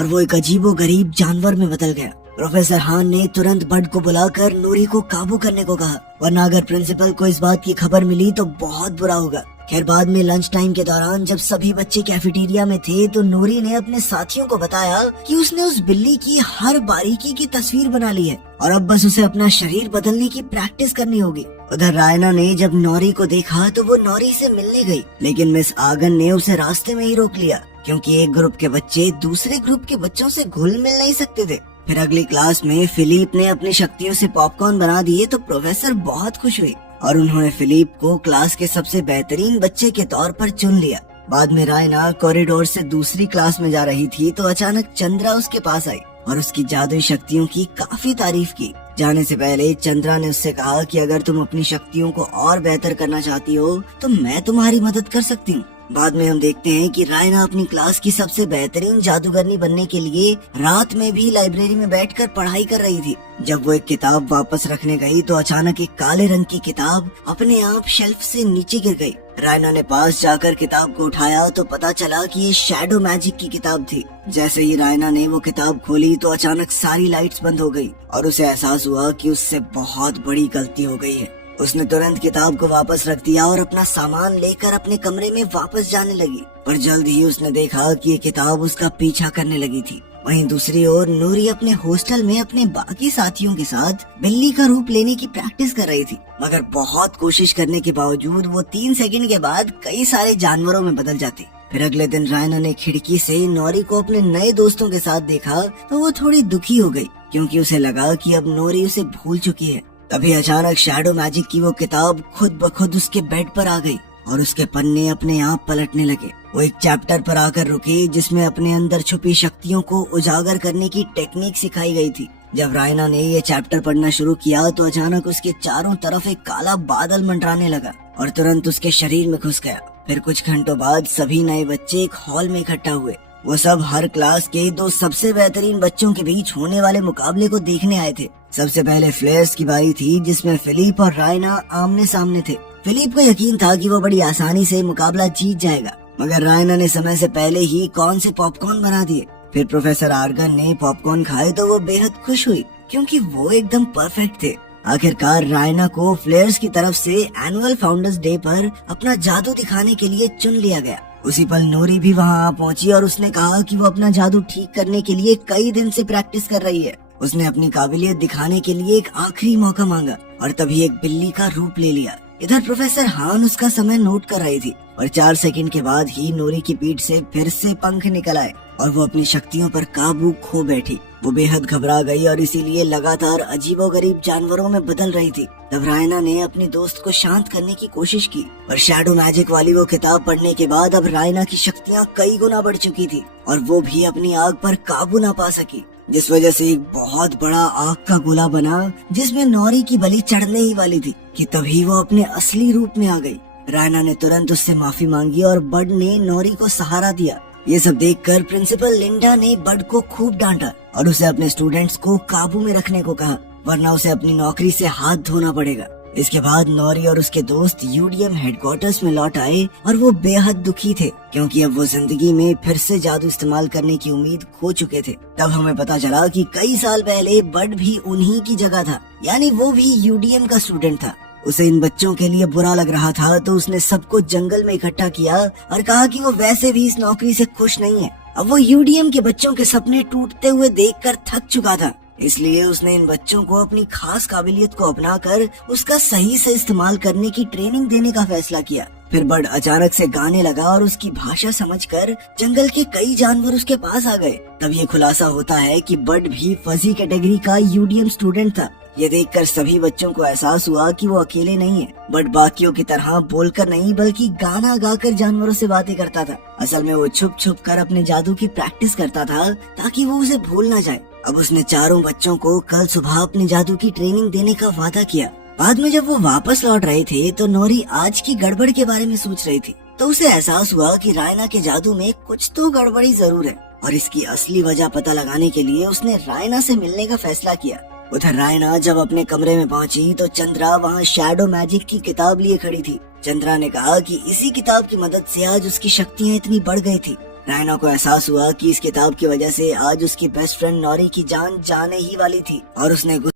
और वो एक अजीबो गरीब जानवर में बदल गया। प्रोफेसर हान ने तुरंत बड को बुलाकर नूरी को काबू करने को कहा, वरना अगर प्रिंसिपल को इस बात की खबर मिली तो बहुत बुरा होगा। खैर बाद में लंच टाइम के दौरान जब सभी बच्चे कैफेटेरिया में थे तो नूरी ने अपने साथियों को बताया कि उसने उस बिल्ली की हर बारीकी की तस्वीर बना ली है और अब बस उसे अपना शरीर बदलने की प्रैक्टिस करनी होगी। उधर रायना ने जब नौरी को देखा तो वो नौरी से मिलने गई, लेकिन मिस आगन ने उसे रास्ते में ही रोक लिया क्योंकि एक ग्रुप के बच्चे दूसरे ग्रुप के बच्चों से घुल मिल नहीं सकते थे। फिर अगली क्लास में फिलिप ने अपनी शक्तियों से पॉपकॉर्न बना दिए तो प्रोफेसर बहुत खुश हुई और उन्होंने फिलिप को क्लास के सबसे बेहतरीन बच्चे के तौर पर चुन लिया। बाद में रायना कॉरिडोर से दूसरी क्लास में जा रही थी तो अचानक चंद्रा उसके पास आई और उसकी जादुई शक्तियों की काफी तारीफ की। जाने से पहले चंद्रा ने उससे कहा कि अगर तुम अपनी शक्तियों को और बेहतर करना चाहती हो तो मैं तुम्हारी मदद कर सकती हूँ। बाद में हम देखते हैं कि रायना अपनी क्लास की सबसे बेहतरीन जादूगरनी बनने के लिए रात में भी लाइब्रेरी में बैठकर पढ़ाई कर रही थी। जब वो एक किताब वापस रखने गई तो अचानक एक काले रंग की किताब अपने आप शेल्फ से नीचे गिर गई। रायना ने पास जाकर किताब को उठाया तो पता चला कि ये शैडो मैजिक की किताब थी। जैसे ही रायना ने वो किताब खोली तो अचानक सारी लाइट्स बंद हो गई और उसे एहसास हुआ कि उससे बहुत बड़ी गलती हो गई है। उसने तुरंत किताब को वापस रख दिया और अपना सामान लेकर अपने कमरे में वापस जाने लगी, पर जल्द ही उसने देखा कि ये किताब उसका पीछा करने लगी थी। वहीं दूसरी ओर नूरी अपने हॉस्टल में अपने बाकी साथियों के साथ बिल्ली का रूप लेने की प्रैक्टिस कर रही थी, मगर बहुत कोशिश करने के बावजूद वो 3 सेकंड के बाद कई सारे जानवरों में बदल जाती। फिर अगले दिन रायना ने खिड़की से नौरी को अपने नए दोस्तों के साथ देखा तो वो थोड़ी दुखी हो गई क्योंकि उसे लगा कि अब नौरी उसे भूल चुकी है। तभी अचानक शैडो मैजिक की वो किताब खुद ब खुद उसके बेड पर आ गई और उसके पन्ने अपने आप पलटने लगे। वो एक चैप्टर पर आकर रुकी जिसमें अपने अंदर छुपी शक्तियों को उजागर करने की टेक्निक सिखाई गई थी। जब रायना ने ये चैप्टर पढ़ना शुरू किया तो अचानक उसके चारों तरफ एक काला बादल मंडराने लगा और तुरंत उसके शरीर में घुस गया। फिर कुछ घंटों बाद सभी नए बच्चे एक हॉल में इकट्ठा हुए। वो सब हर क्लास के 2 सबसे बेहतरीन बच्चों के बीच होने वाले मुकाबले को देखने आए थे। सबसे पहले फ्लेयर्स की बारी थी जिसमें फिलिप और रायना आमने सामने थे। फिलिप को यकीन था कि वो बड़ी आसानी से मुकाबला जीत जाएगा, मगर रायना ने समय से पहले ही कौन से पॉपकॉर्न बना दिए। फिर प्रोफेसर आर्गन ने पॉपकॉर्न खाए तो वो बेहद खुश हुई क्योंकि वो एकदम परफेक्ट थे। आखिरकार रायना को फ्लेयर्स की तरफ से एनुअल फाउंडर्स डे पर अपना जादू दिखाने के लिए चुन लिया गया। उसी पल नूरी भी वहां आ पहुंची और उसने कहा कि वो अपना जादू ठीक करने के लिए कई दिन से प्रैक्टिस कर रही है। उसने अपनी काबिलियत दिखाने के लिए एक आखिरी मौका मांगा और तभी एक बिल्ली का रूप ले लिया। इधर प्रोफेसर हान उसका समय नोट कर रही थी और 4 सेकंड के बाद ही नूरी की पीठ से फिर से पंख निकल आए और वो अपनी शक्तियों पर काबू खो बैठी। वो बेहद घबरा गई और इसीलिए लगातार अजीबोगरीब जानवरों में बदल रही थी। तब रायना ने अपनी दोस्त को शांत करने की कोशिश की और शैडो मैजिक वाली वो किताब पढ़ने के बाद अब रायना की शक्तियाँ कई गुना बढ़ चुकी थी और वो भी अपनी आग पर काबू न पा सकी, जिस वजह से एक बहुत बड़ा आग का गोला बना जिसमें नौरी की बलि चढ़ने ही वाली थी कि तभी वो अपने असली रूप में आ गई। रायना ने तुरंत उससे माफी मांगी और बड ने नौरी को सहारा दिया। ये सब देखकर प्रिंसिपल लिंडा ने बड को खूब डांटा और उसे अपने स्टूडेंट्स को काबू में रखने को कहा, वरना उसे अपनी नौकरी से हाथ धोना पड़ेगा। इसके बाद नौरी और उसके दोस्त यूडीएम हेडक्वार्टर्स में लौट आए और वो बेहद दुखी थे क्योंकि अब वो जिंदगी में फिर से जादू इस्तेमाल करने की उम्मीद खो चुके थे। तब हमें पता चला कि कई साल पहले बड भी उन्हीं की जगह था, यानी वो भी यूडीएम का स्टूडेंट था। उसे इन बच्चों के लिए बुरा लग रहा था तो उसने सबको जंगल में इकट्ठा किया और कहा कि वो वैसे भी इस नौकरी से खुश नहीं है। अब वो यूडीएम के बच्चों के सपने टूटते हुए देखकर थक चुका था, इसलिए उसने इन बच्चों को अपनी खास काबिलियत को अपनाकर उसका सही से इस्तेमाल करने की ट्रेनिंग देने का फैसला किया। फिर बड अचानक से गाने लगा और उसकी भाषा समझकर जंगल के कई जानवर उसके पास आ गए। तब ये खुलासा होता है कि बड भी फजी कैटेगरी का यूडीएम स्टूडेंट था। ये देखकर सभी बच्चों को एहसास हुआ कि वो अकेले नहीं है। बट बाकियों की तरह बोलकर नहीं बल्कि गाना गाकर जानवरों से बातें करता था। असल में वो छुप छुप कर अपने जादू की प्रैक्टिस करता था ताकि वो उसे भूल ना जाए। अब उसने चारों बच्चों को कल सुबह अपने जादू की ट्रेनिंग देने का वादा किया। बाद में जब वो वापस लौट रहे थे तो नौरी आज की गड़बड़ के बारे में सोच रही थी, तो उसे एहसास हुआ कि रायना के जादू में कुछ तो गड़बड़ी जरूर है और इसकी असली वजह पता लगाने के लिए उसने रायना से मिलने का फैसला किया। उधर रायना जब अपने कमरे में पहुंची तो चंद्रा वहां शैडो मैजिक की किताब लिए खड़ी थी। चंद्रा ने कहा कि इसी किताब की मदद से आज उसकी शक्तियाँ इतनी बढ़ गई थी। रायना को एहसास हुआ कि इस किताब की वजह से आज उसकी बेस्ट फ्रेंड नौरी की जान जाने ही वाली थी और उसने